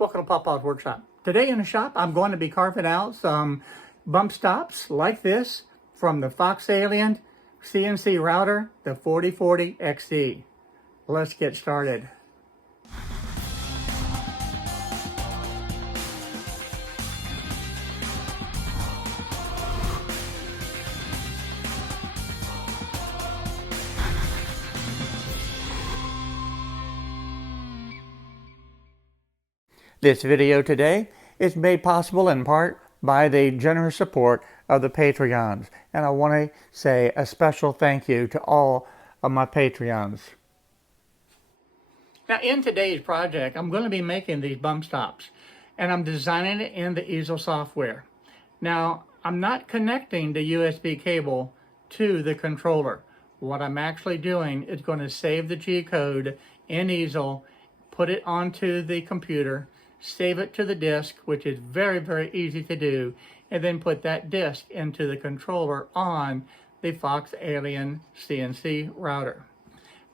Welcome to Papa's Workshop. Today in the shop, I'm going to be carving out some bump stops like this from the Fox Alien CNC router, the 4040 XE. Let's get started. This video today is made possible in part by the generous support of the Patreons, and I want to say a special thank you to all of my Patreons. Now in today's project, I'm going to be making these bump stops, and I'm designing it in the Easel software. Now, I'm not connecting the USB cable to the controller. What I'm actually doing is going to save the G-code in Easel, put it onto the computer, save it to the disk, which is very easy to do, and then put that disk into the controller on the Fox Alien CNC router.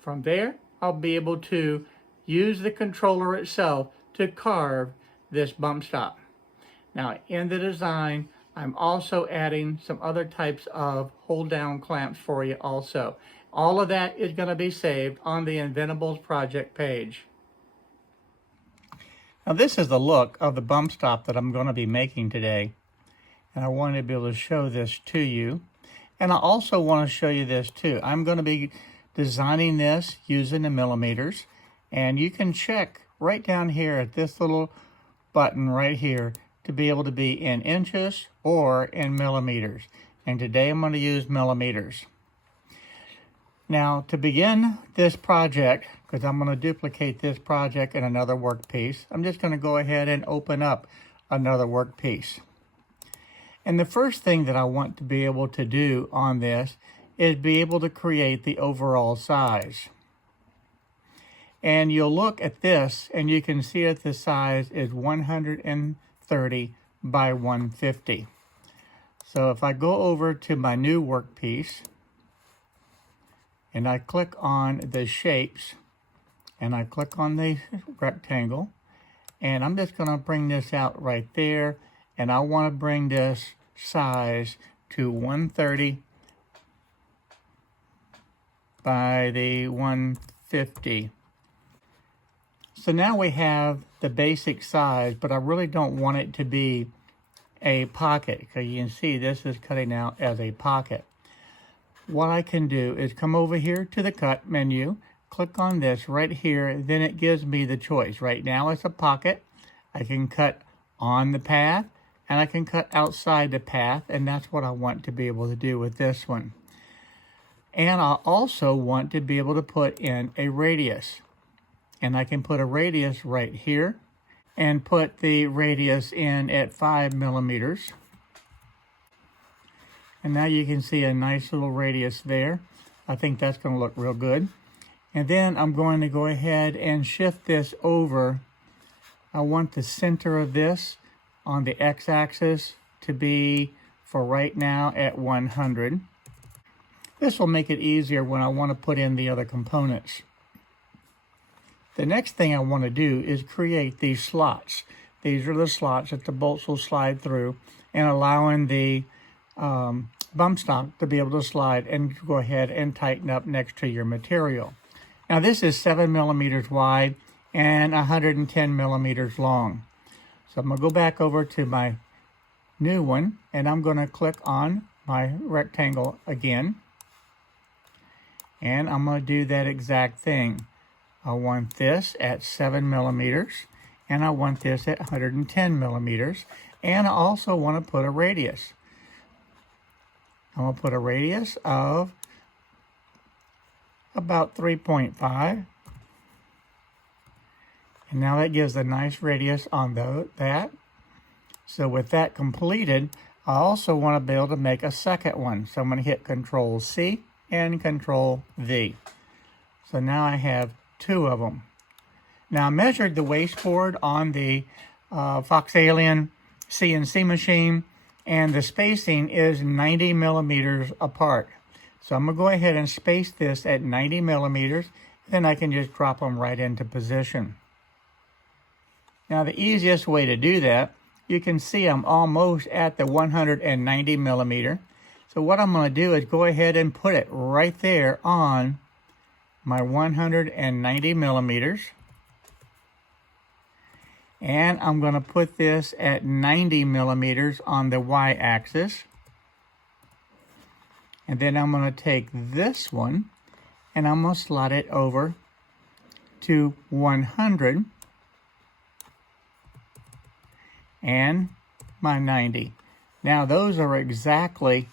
From there, I'll be able to use the controller itself to carve this bump stop. Now, in the design, I'm also adding some other types of hold down clamps for you also. All of that is going to be saved on the Inventables project page. Now this is the look of the bump stop that I'm going to be making today, and I wanted to be able to show this to you. And I also want to show you this too. I'm going to be designing this using the millimeters, and you can check right down here at this little button right here to be able to be in inches or in millimeters. And today I'm going to use millimeters. Now, to begin this project, because I'm going to duplicate this project in another workpiece, I'm just going to go ahead and open up another workpiece. And the first thing that I want to be able to do on this is be able to create the overall size. And you'll look at this and you can see that the size is 130 by 150. So if I go over to my new workpiece, and I click on the shapes, and I click on the rectangle, and I'm just going to bring this out right there, and I want to bring this size to 130 by the 150. So now we have the basic size, but I really don't want it to be a pocket, because you can see this is cutting out as a pocket. What I can do is come over here to the cut menu, click on this right here, then it gives me the choice. Right now it's a pocket. I can cut on the path and I can cut outside the path, and that's what I want to be able to do with this one. And I also want to be able to put in a radius. And I can put a radius right here and put the radius in at 5 millimeters. And now you can see a nice little radius there. I think that's going to look real good. And then I'm going to go ahead and shift this over. I want the center of this on the x-axis to be, for right now, at 100. This will make it easier when I want to put in the other components. The next thing I want to do is create these slots. These are the slots that the bolts will slide through, and allowing the bump stop to be able to slide and go ahead and tighten up next to your material. Now this is 7 millimeters wide and 110 millimeters long. So I'm going to go back over to my new one, and I'm going to click on my rectangle again. And I'm going to do that exact thing. I want this at 7 millimeters, and I want this at 110 millimeters, and I also want to put a radius. I'm going to put a radius of about 3.5. And now that gives a nice radius on that. So with that completed, I also want to be able to make a second one. So I'm going to hit Control C and Control V. So now I have 2 of them. Now I measured the waste board on the Fox Alien CNC machine, and the spacing is 90 millimeters apart. So I'm going to go ahead and space this at 90 millimeters, then I can just drop them right into position. Now the easiest way to do that, you can see I'm almost at the 190 millimeter. So what I'm going to do is go ahead and put it right there on my 190 millimeters. And I'm going to put this at 90 millimeters on the y-axis. And then I'm going to take this one and I'm going to slide it over to 100 and my 90. Now those are exactly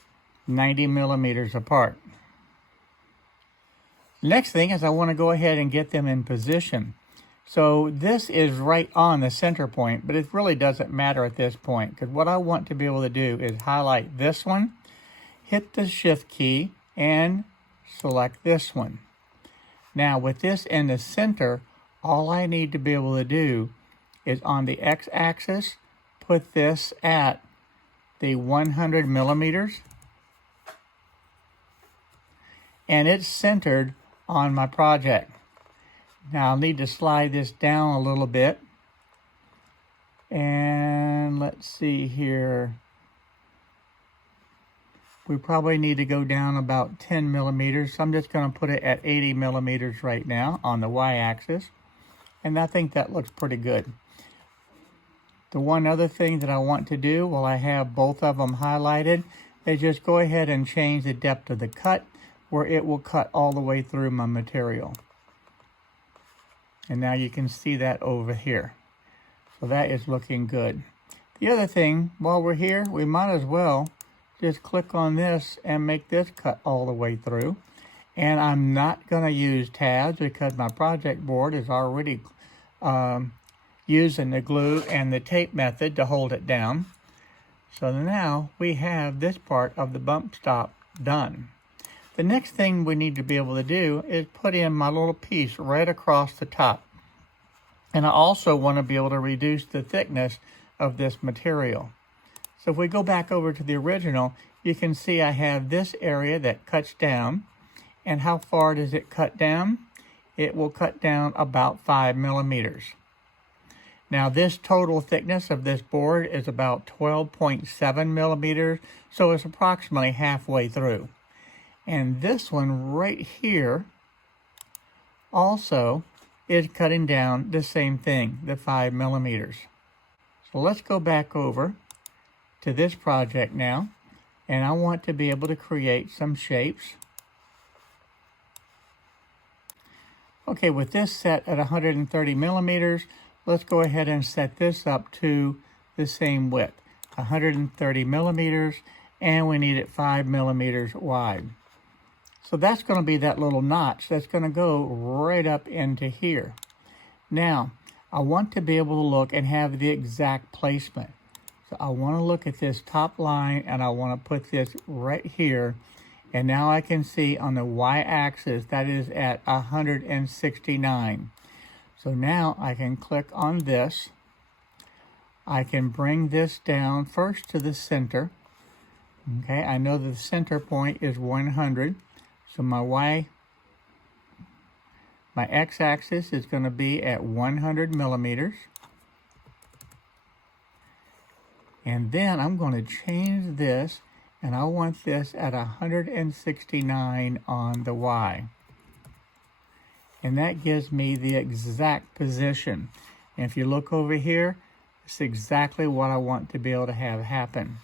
90 millimeters apart. Next thing is I want to go ahead and get them in position. So this is right on the center point, but it really doesn't matter at this point, because what I want to be able to do is highlight this one, hit the shift key, and select this one. Now with this in the center, all I need to be able to do is on the x-axis, put this at the 100 millimeters, and it's centered on my project. Now I'll need to slide this down a little bit, and let's see here. We probably need to go down about 10 millimeters. So I'm just going to put it at 80 millimeters right now on the y-axis, and I think that looks pretty good. The one other thing that I want to do while I have both of them highlighted is just go ahead and change the depth of the cut, where it will cut all the way through my material. And now you can see that over here. So that is looking good. The other thing, while we're here, we might as well just click on this and make this cut all the way through. And I'm not going to use tabs because my project board is already using the glue and the tape method to hold it down. So now we have this part of the bump stop done. The next thing we need to be able to do is put in my little piece right across the top. And I also want to be able to reduce the thickness of this material. So if we go back over to the original, you can see I have this area that cuts down. And how far does it cut down? It will cut down about 5 millimeters. Now this total thickness of this board is about 12.7 millimeters, so it's approximately halfway through. And this one right here also is cutting down the same thing, the 5 millimeters. So let's go back over to this project now, and I want to be able to create some shapes. Okay, with this set at 130 millimeters, let's go ahead and set this up to the same width, 130 millimeters, and we need it 5 millimeters wide. So that's going to be that little notch that's going to go right up into here. Now, I want to be able to look and have the exact placement. So I want to look at this top line, and I want to put this right here. And now I can see on the y-axis that is at 169. So now I can click on this. I can bring this down first to the center. Okay, I know the center point is 100. So my x-axis is going to be at 100 millimeters. And then I'm going to change this, and I want this at 169 on the y. And that gives me the exact position. And if you look over here, it's exactly what I want to be able to have happen.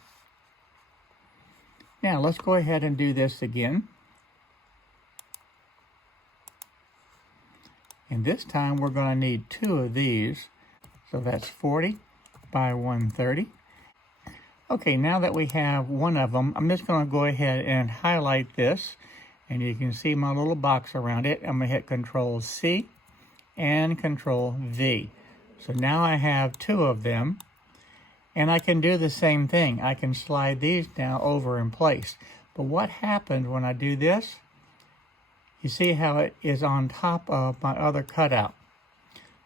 Now let's go ahead and do this again. And this time we're going to need 2 of these. So that's 40 by 130. Okay, now that we have one of them, I'm just going to go ahead and highlight this. And you can see my little box around it. I'm going to hit Control C and Control V. So now I have 2 of them. And I can do the same thing. I can slide these now over in place. But what happens when I do this? You see how it is on top of my other cutout.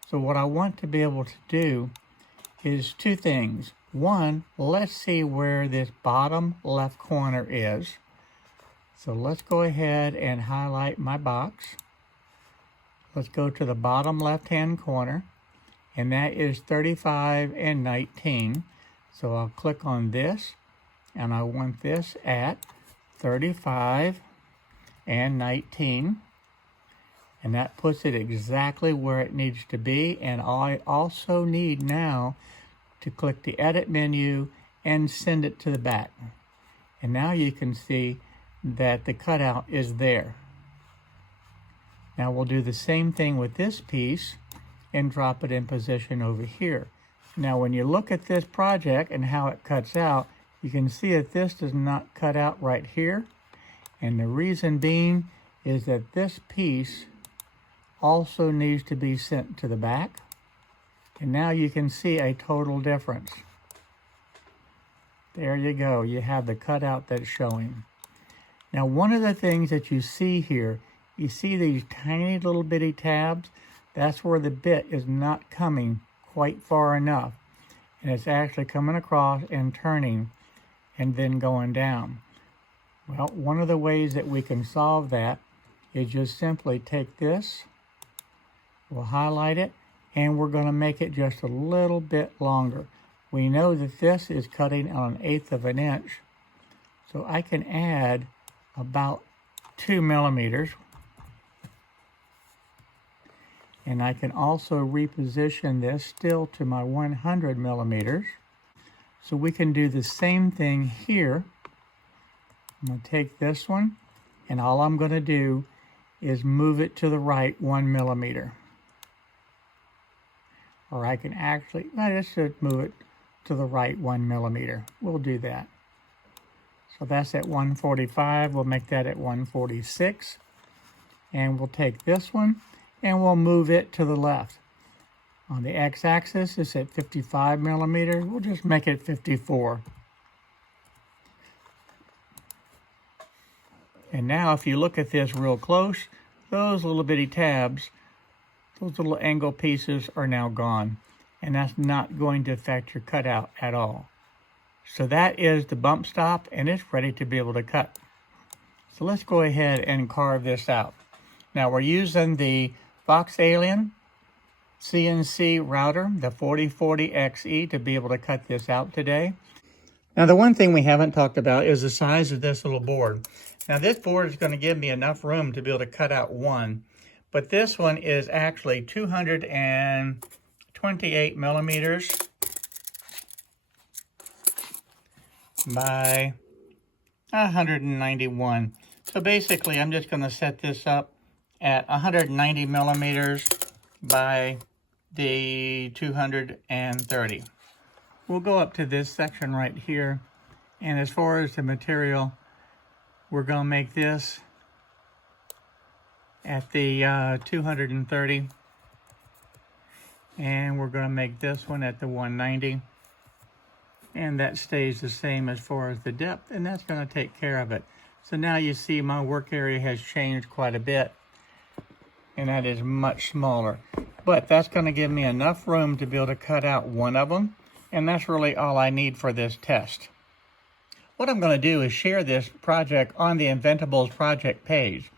So what I want to be able to do is 2 things. One, let's see where this bottom left corner is. So let's go ahead and highlight my box. Let's go to the bottom left-hand corner. and that is 35 and 19. So I'll click on this, and I want this at 35 and 19. And that puts it exactly where it needs to be. And I also need now to click the edit menu and send it to the back. And now you can see that the cutout is there. Now we'll do the same thing with this piece and drop it in position over here. Now when you look at this project and how it cuts out, you can see that this does not cut out right here. And the reason being is that this piece also needs to be sent to the back. And now you can see a total difference. There you go. You have the cutout that's showing. Now one of the things that you see here, you see these tiny little bitty tabs? That's where the bit is not coming quite far enough. And it's actually coming across and turning and then going down. Well, one of the ways that we can solve that is just simply take this, we'll highlight it, and we're going to make it just a little bit longer. We know that this is cutting on 1/8 of an inch, so I can add about 2 millimeters. And I can also reposition this still to my 100 millimeters. So we can do the same thing here. I'm going to take this one, and all I'm going to do is move it to the right 1 millimeter. Or I can actually, let's just move it to the right 1 millimeter. We'll do that. So that's at 145. We'll make that at 146. And we'll take this one and we'll move it to the left. On the x-axis, it's at 55 millimeters. We'll just make it 54. And now if you look at this real close, those little bitty tabs, those little angle pieces are now gone. And that's not going to affect your cutout at all. So that is the bump stop, and it's ready to be able to cut. So let's go ahead and carve this out. Now we're using the Fox Alien CNC router, the 4040XE, to be able to cut this out today. Now the one thing we haven't talked about is the size of this little board. Now this board is going to give me enough room to be able to cut out one, but this one is actually 228 millimeters by 191. So basically I'm just going to set this up at 190 millimeters by the 230. We'll go up to this section right here, and as far as the material, we're going to make this at the 230, and we're going to make this one at the 190, and that stays the same as far as the depth, and that's going to take care of it. So now you see my work area has changed quite a bit, and that is much smaller. But that's going to give me enough room to be able to cut out one of them, and that's really all I need for this test. What I'm going to do is share this project on the Inventables project page.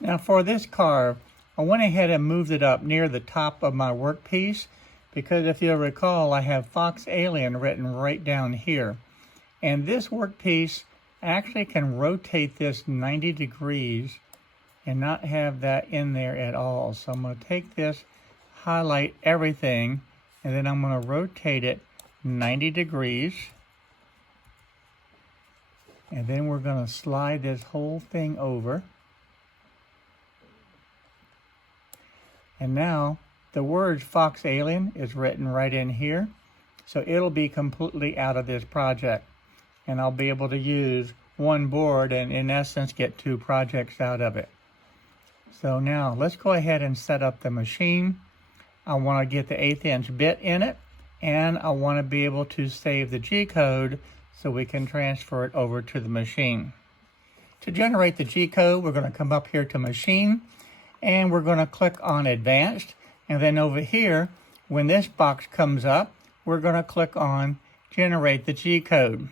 Now for this carve, I went ahead and moved it up near the top of my workpiece, because if you'll recall, I have Fox Alien written right down here. And this workpiece actually can rotate this 90 degrees and not have that in there at all. So I'm going to take this, highlight everything, and then I'm going to rotate it 90 degrees. And then we're going to slide this whole thing over. And now the word Fox Alien is written right in here. So it'll be completely out of this project. And I'll be able to use one board and in essence get two projects out of it. So now let's go ahead and set up the machine. I want to get the 1/8 inch bit in it, and I want to be able to save the G-code so we can transfer it over to the machine. To generate the G-code, we're going to come up here to Machine, and we're going to click on Advanced, and then over here, when this box comes up, we're going to click on Generate the G-code.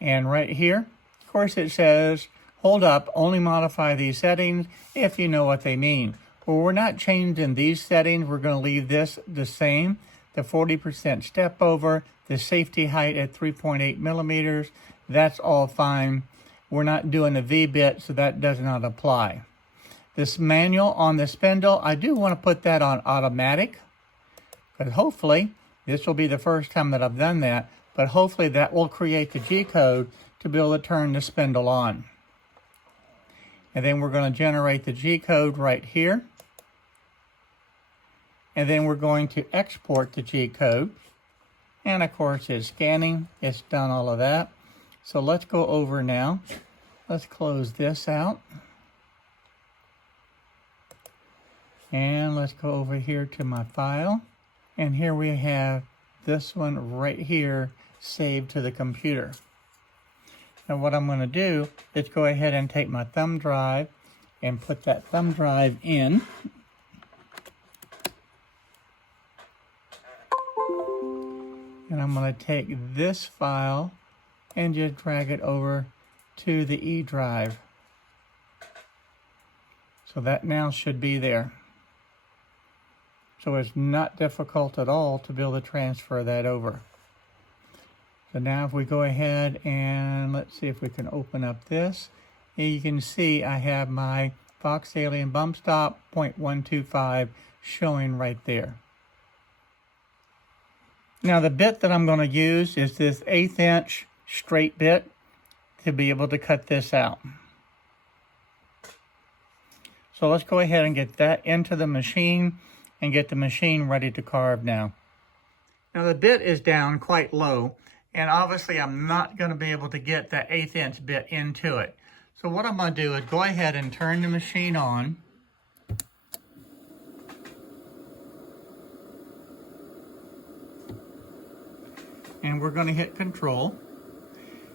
And right here, of course it says, hold up, only modify these settings if you know what they mean. Well, we're not changing these settings. We're going to leave this the same. The 40% step over, the safety height at 3.8 millimeters, that's all fine. We're not doing a V-bit, so that does not apply. This manual on the spindle, I do want to put that on automatic, because hopefully, this will be the first time that I've done that, but hopefully that will create the G-code to be able to turn the spindle on. And then we're going to generate the G-code right here. And then we're going to export the G-code. And of course it's scanning, it's done all of that. So let's go over now. Let's close this out. And let's go over here to my file. And here we have this one right here saved to the computer. Now what I'm going to do is go ahead and take my thumb drive and put that thumb drive in. And I'm going to take this file and just drag it over to the E drive. So that now should be there. So it's not difficult at all to be able to transfer that over. So now if we go ahead and let's see if we can open up this. And you can see I have my Fox Alien bump stop 0.125 showing right there. Now the bit that I'm going to use is this 1/8 inch straight bit to be able to cut this out. So let's go ahead and get that into the machine and get the machine ready to carve now. Now the bit is down quite low, and obviously I'm not going to be able to get that 1/8 inch bit into it. So what I'm going to do is go ahead and turn the machine on. And we're going to hit control.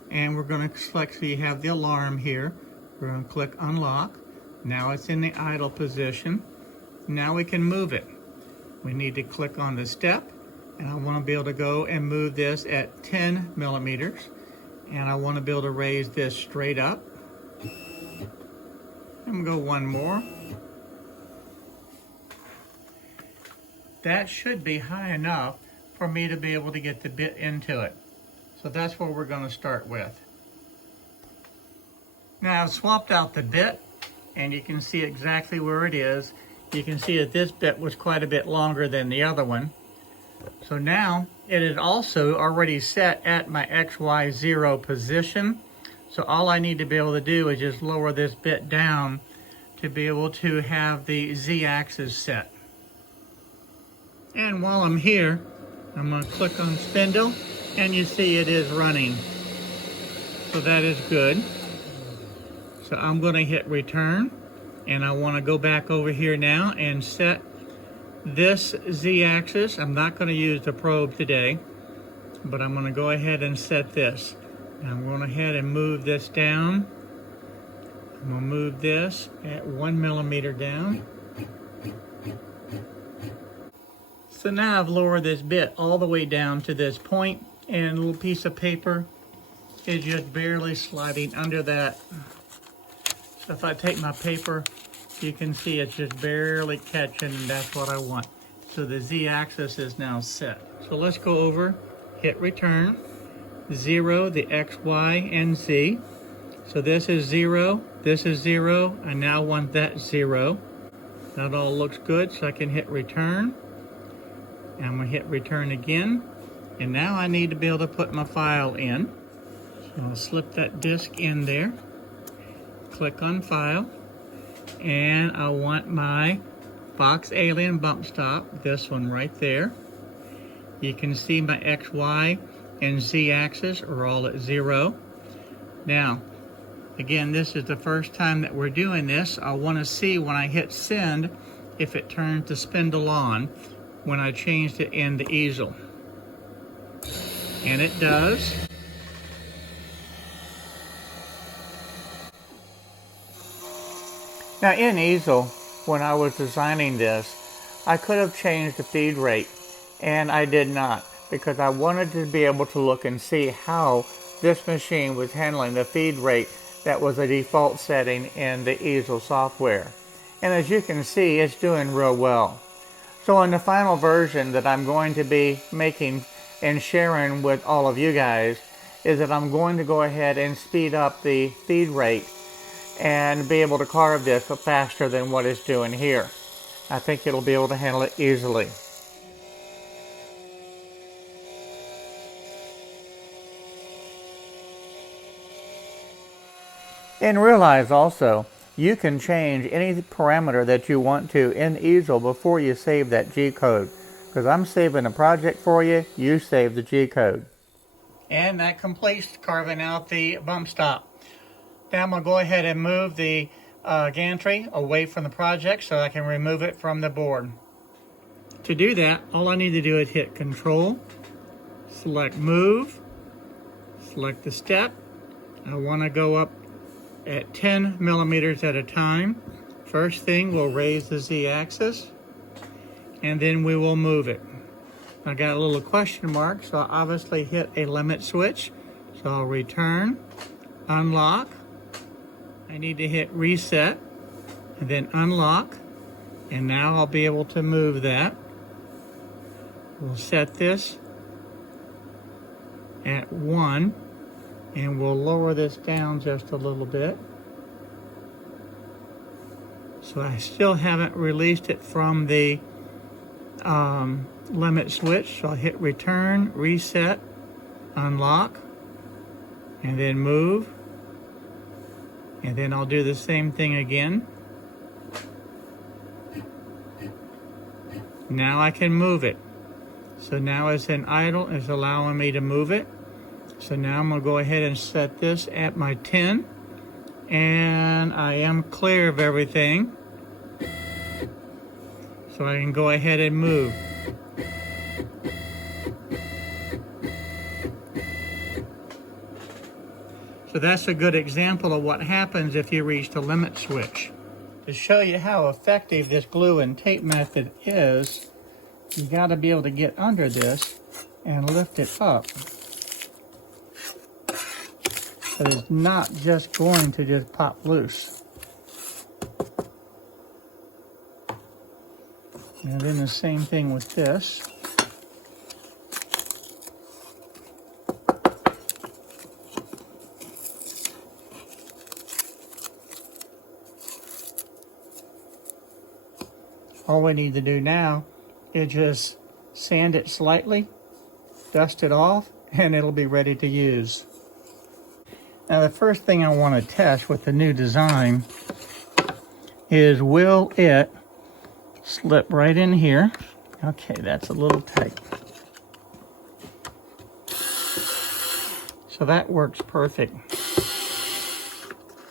And we're going to select, so you have the alarm here. We're going to click unlock. Now it's in the idle position. Now we can move it. We need to click on the step. And I want to be able to go and move this at 10 millimeters. And I want to be able to raise this straight up. I'm going to go one more. That should be high enough for me to be able to get the bit into it. So that's what we're going to start with. Now I've swapped out the bit, and you can see exactly where it is. You can see that this bit was quite a bit longer than the other one. So now it is also already set at my XY0 position. So all I need to be able to do is just lower this bit down to be able to have the Z-axis set. And while I'm here, I'm going to click on spindle, and you see it is running. So that is good. So I'm going to hit return, and I want to go back over here now and set this Z-axis. I'm not going to use the probe today, but I'm going to go ahead and set this. Now I'm going ahead and move this down. I'm going to move this at 1 millimeter down. So now I've lowered this bit all the way down to this point, and a little piece of paper is just barely sliding under that. So if I take my paper, you can see it's just barely catching, and that's what I want. So the Z-axis is now set. So let's go over, hit return, 0, the X, Y, and Z. So this is 0, this is 0, I now want that 0. That all looks good, so I can hit return. And I'm going to hit return again. And now I need to be able to put my file in. So I'll slip that disk in there. Click on file. And I want my Fox Alien bump stop, this one right there. You can see my X, Y, and Z axis are all at 0. Now, again, this is the first time that we're doing this. I want to see when I hit send if it turns the spindle on when I changed it in the easel. And it does. Now in Easel, when I was designing this, I could have changed the feed rate, and I did not, because I wanted to be able to look and see how this machine was handling the feed rate that was a default setting in the Easel software. And as you can see, it's doing real well. So in the final version that I'm going to be making and sharing with all of you guys is that I'm going to go ahead and speed up the feed rate and be able to carve this faster than what it's doing here. I think it'll be able to handle it easily. And realize also, you can change any parameter that you want to in Easel before you save that G-code. Because I'm saving a project for you, you save the G-code. And that completes carving out the bump stop. Now I'm going to go ahead and move the gantry away from the project so I can remove it from the board. To do that, all I need to do is hit Control, select Move, select the step. I want to go up at 10 millimeters at a time. First thing, we'll raise the Z-axis, and then we will move it. I got a little question mark, so I'll obviously hit a limit switch. So I'll return, unlock. I need to hit reset, and then unlock, and now I'll be able to move that. We'll set this at 1, and we'll lower this down just a little bit. So I still haven't released it from the limit switch. So I'll hit return, reset, unlock, and then move. And then I'll do the same thing again. Now I can move it. So now it's in idle, it's allowing me to move it. So now I'm going to go ahead and set this at my 10. And I am clear of everything. So I can go ahead and move. So that's a good example of what happens if you reach the limit switch. To show you how effective this glue and tape method is, you got to be able to get under this and lift it up. But it's not just going to just pop loose. And then the same thing with this. All we need to do now is just sand it slightly, dust it off, and it'll be ready to use. Now the first thing I want to test with the new design is, will it slip right in here? Okay, that's a little tight. So that works perfect.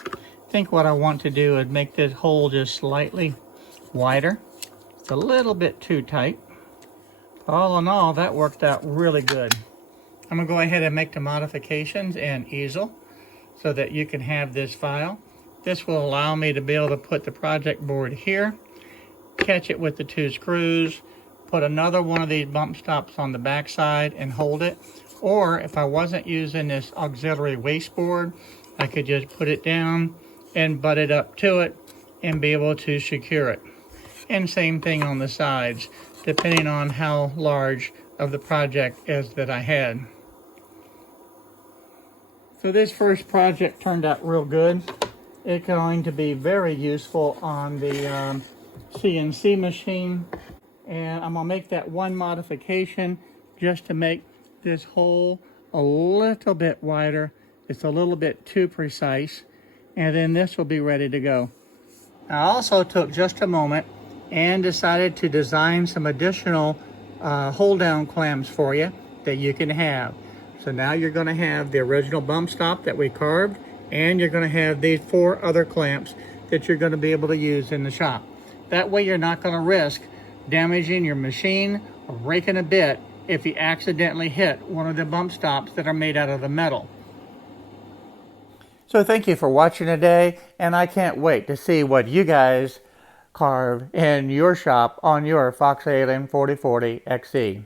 I think what I want to do is make this hole just slightly wider. It's a little bit too tight. All in all, that worked out really good. I'm going to go ahead and make the modifications in Easel so that you can have this file. This will allow me to be able to put the project board here, catch it with the 2 screws, put another one of these bump stops on the back side and hold it. Or if I wasn't using this auxiliary waste board, I could just put it down and butt it up to it and be able to secure it. And same thing on the sides, depending on how large of the project is that I had. So this first project turned out real good. It's going to be very useful on the CNC machine. And I'm gonna make that one modification just to make this hole a little bit wider. It's a little bit too precise. And then this will be ready to go. I also took just a moment and decided to design some additional hold down clamps for you that you can have. So now you're going to have the original bump stop that we carved, and you're going to have these 4 other clamps that you're going to be able to use in the shop. That way you're not going to risk damaging your machine or breaking a bit if you accidentally hit one of the bump stops that are made out of the metal. So thank you for watching today, and I can't wait to see what you guys carve in your shop on your Fox Alien 4040 XE.